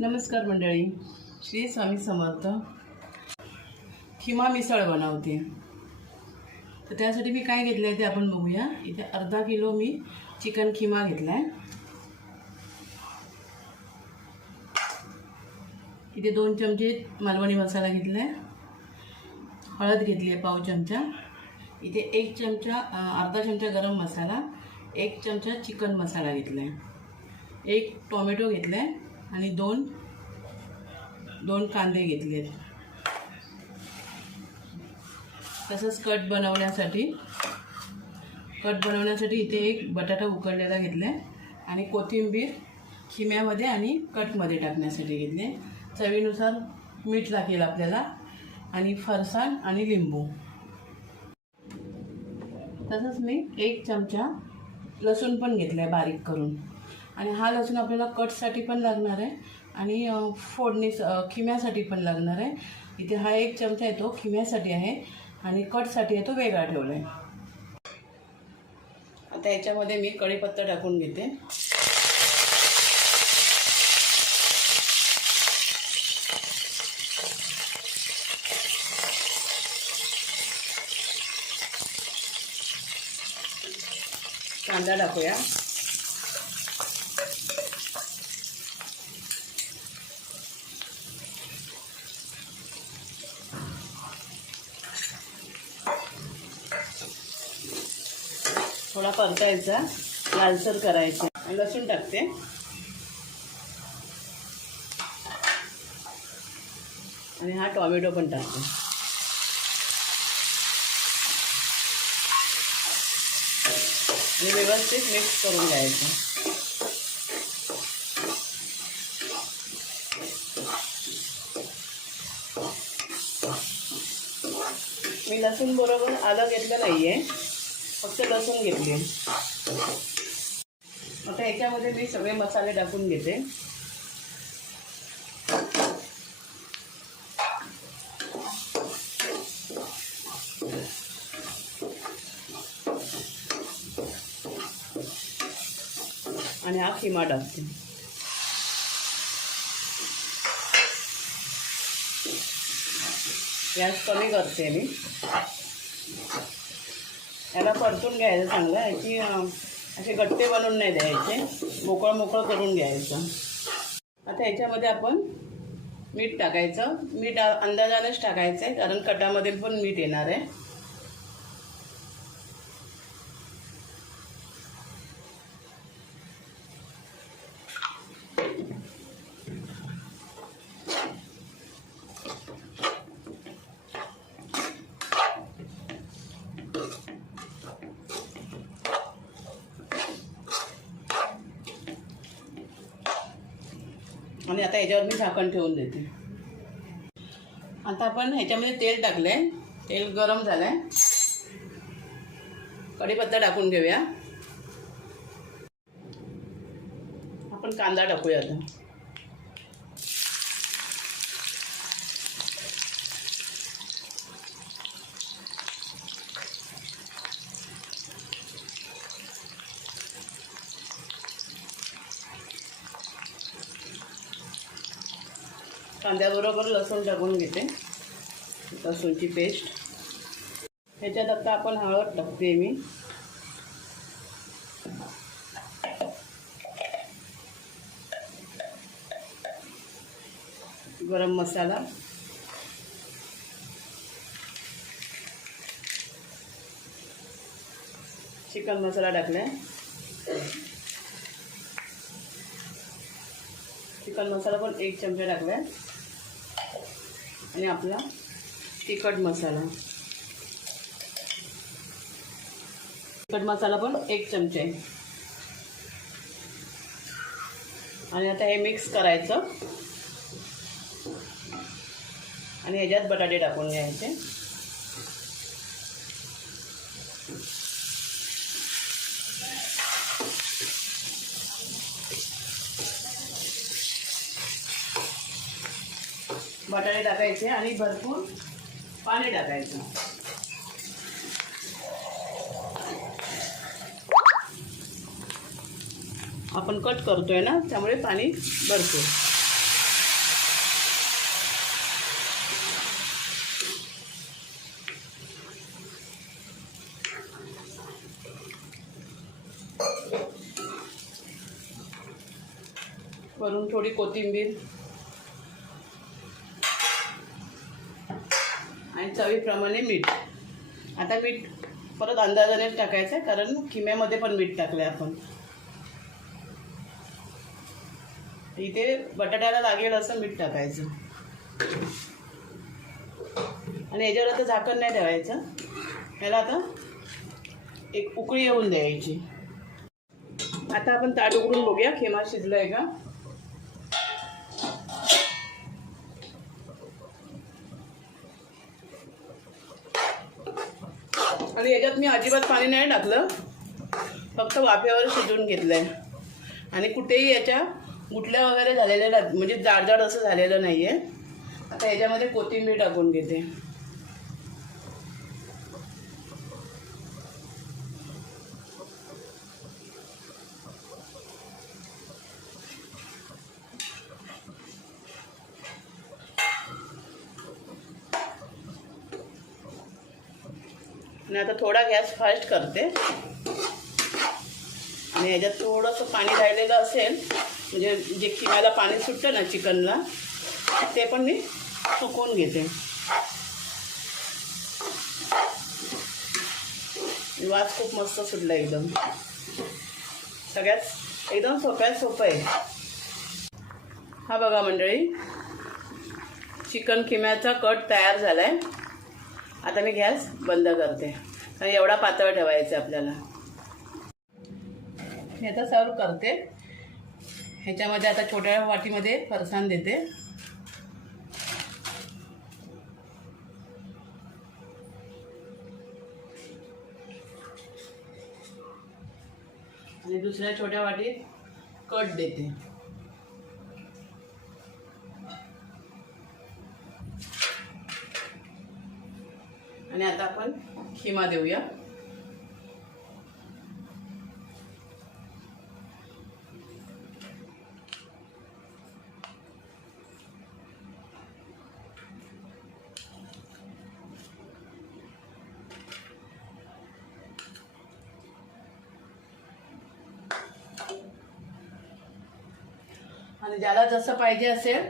नमस्कार मंडळी. श्री स्वामी समर्थ. खिमा मिसळ बनवते. तर त्यासाठी मी काय घेतलं आहे ते आपण बघूया. इथे अर्धा किलो मी चिकन खिमा घेतला आहे इथे दोन चमचे मालवणी मसाला घेतला आहे हळद घेतली आहे पाव चमचा. इथे एक चमचा अर्धा चमचा गरम मसाला एक चमचा चिकन मसाला घेतला आहे एक टोमॅटो घेतला आहे आणि दोन दोन कांदे घेतले तसंच कट बनवण्यासाठी कट बनवण्यासाठी इथे एक बटाटा उकडलेला घेतला आहे आणि कोथिंबीर खिम्यामध्ये आणि कटमध्ये टाकण्यासाठी घेतले. चवीनुसार मीठ लागेल आपल्याला आणि फरसाण आणि लिंबू. तसंच मी एक चमचा लसूण पण घेतला आहे बारीक करून. आणि हा लसूण आपल्याला कटसाठी पण लागणार आहे आणि फोडणी खिम्यासाठी पण लागणार आहे. इथे हा एक चमचा येतो खिम्यासाठी आहे आणि कटसाठी आहे तो वेगळा ठेवला आहे आता याच्यामध्ये मी कढीपत्ता टाकून घेते. कांदा टाकूया. थोडा परतायचा लालसर करायचा. लसूण टाकते. आणि हा टॉमॅटो पण टाकते. आणि व्यवस्थित मिक्स करून घ्यायचं. मी लसूण बरोबर आलं घेतलं नाही आहे फक्त लसूण घेतली. आता याच्यामध्ये मी सगळे मसाले टाकून घेते. आणि हा खिमा टाकते. गॅस कमी करते मी. याला परतून घ्यायचं चांगलं. याची असे गट्टे बनवून नाही द्यायचे. मोकळं मोकळं करून घ्यायचं. आता याच्यामध्ये आपण मीठ टाकायचं. मीठ अंदाजानेच टाकायचं आहे कारण कटामध्ये पण मीठ येणार आहे. आणि आता याच्यावर मी झाकण ठेवून देते. आता आपण ह्याच्यामध्ये तेल टाकले तेल गरम झालंय. कढीपत्ता टाकून घेऊया. आपण कांदा टाकूया आता. कांद्याबरोबर लसूण टाकून घेते. लसूणची पेस्ट ह्याच्यात आता आपण हळद टाकते मी. गरम मसाला. चिकन मसाला टाकलाय. चिकन मसाला पण एक चमचा टाकलाय. आणि आपला तिखट मसाला. तिखट मसाला पण एक चमचे आणि आता हे मिक्स करायचं. आणि ह्याच्यात बटाटे टाकून घ्यायचे. बटाटे टाकायचे आणि भरपूर पाणी टाकायचं. आपण कट करतोय ना त्यामुळे पाणी भरपूर. वरून थोडी कोथिंबीर चवीप्रमाणे मीठ. आता मीठ परत अंदाजाने टाकायचं आहे कारण किम्यामध्ये पण मीठ टाकलं आहे आपण. इथे बटाट्याला लागेल असं मीठ टाकायचं. आणि याच्यावर आता झाकण नाही ठेवायचं. याला आता एक उकळी येऊन द्यायची. आता आपण ताट उघडून बघूया खेमा आहे का आणि याच्यात मी अजिबात पाणी नाही टाकलं. फक्त वाफेवर शिजवून घेतलंय. आणि कुठेही याच्या गुटल्या वगैरे झालेल्या नाहीत. म्हणजे जाडजाड असं झालेलं नाही आहे आता याच्यामध्ये कोथिंबीर टाकून घेते. आणि आता थोडा गॅस फास्ट करते. आणि याच्यात थोडंसं पाणी राहिलेलं असेल म्हणजे जे किम्याला पाणी सुटतं ना चिकनला ते पण मी सुकवून घेते. वास खूप मस्त सुटला एकदम. सगळ्यात एकदम सोप्यात सोपं आहे. हा बघा मंडळी चिकन किम्याचा कट तयार झाला आहे आता मी गॅस बंद करते. कारण एवढा पातळ ठेवायचं आहे आपल्याला. मी आता सर्व करते. ह्याच्यामध्ये आता छोट्या वाटीमध्ये फरसाण देते. आणि दुसऱ्या छोट्या वाटीत कट देते. आणि आता आपण खिमा देऊया. आणि ज्याला जसं पाहिजे असेल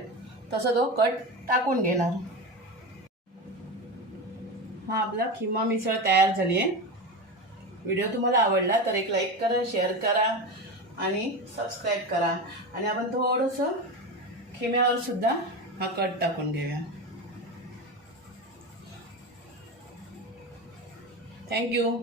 तसं तो कट टाकून घेणार. हा आपला खिमा मिसळ तयार झाली आहे व्हिडिओ तुम्हाला आवडला तर एक लाईक करा शेअर करा आणि सबस्क्राईब करा. आणि आपण थोडंसं खिम्यावर सुद्धा हा कट टाकून घेऊया. थँक्यू.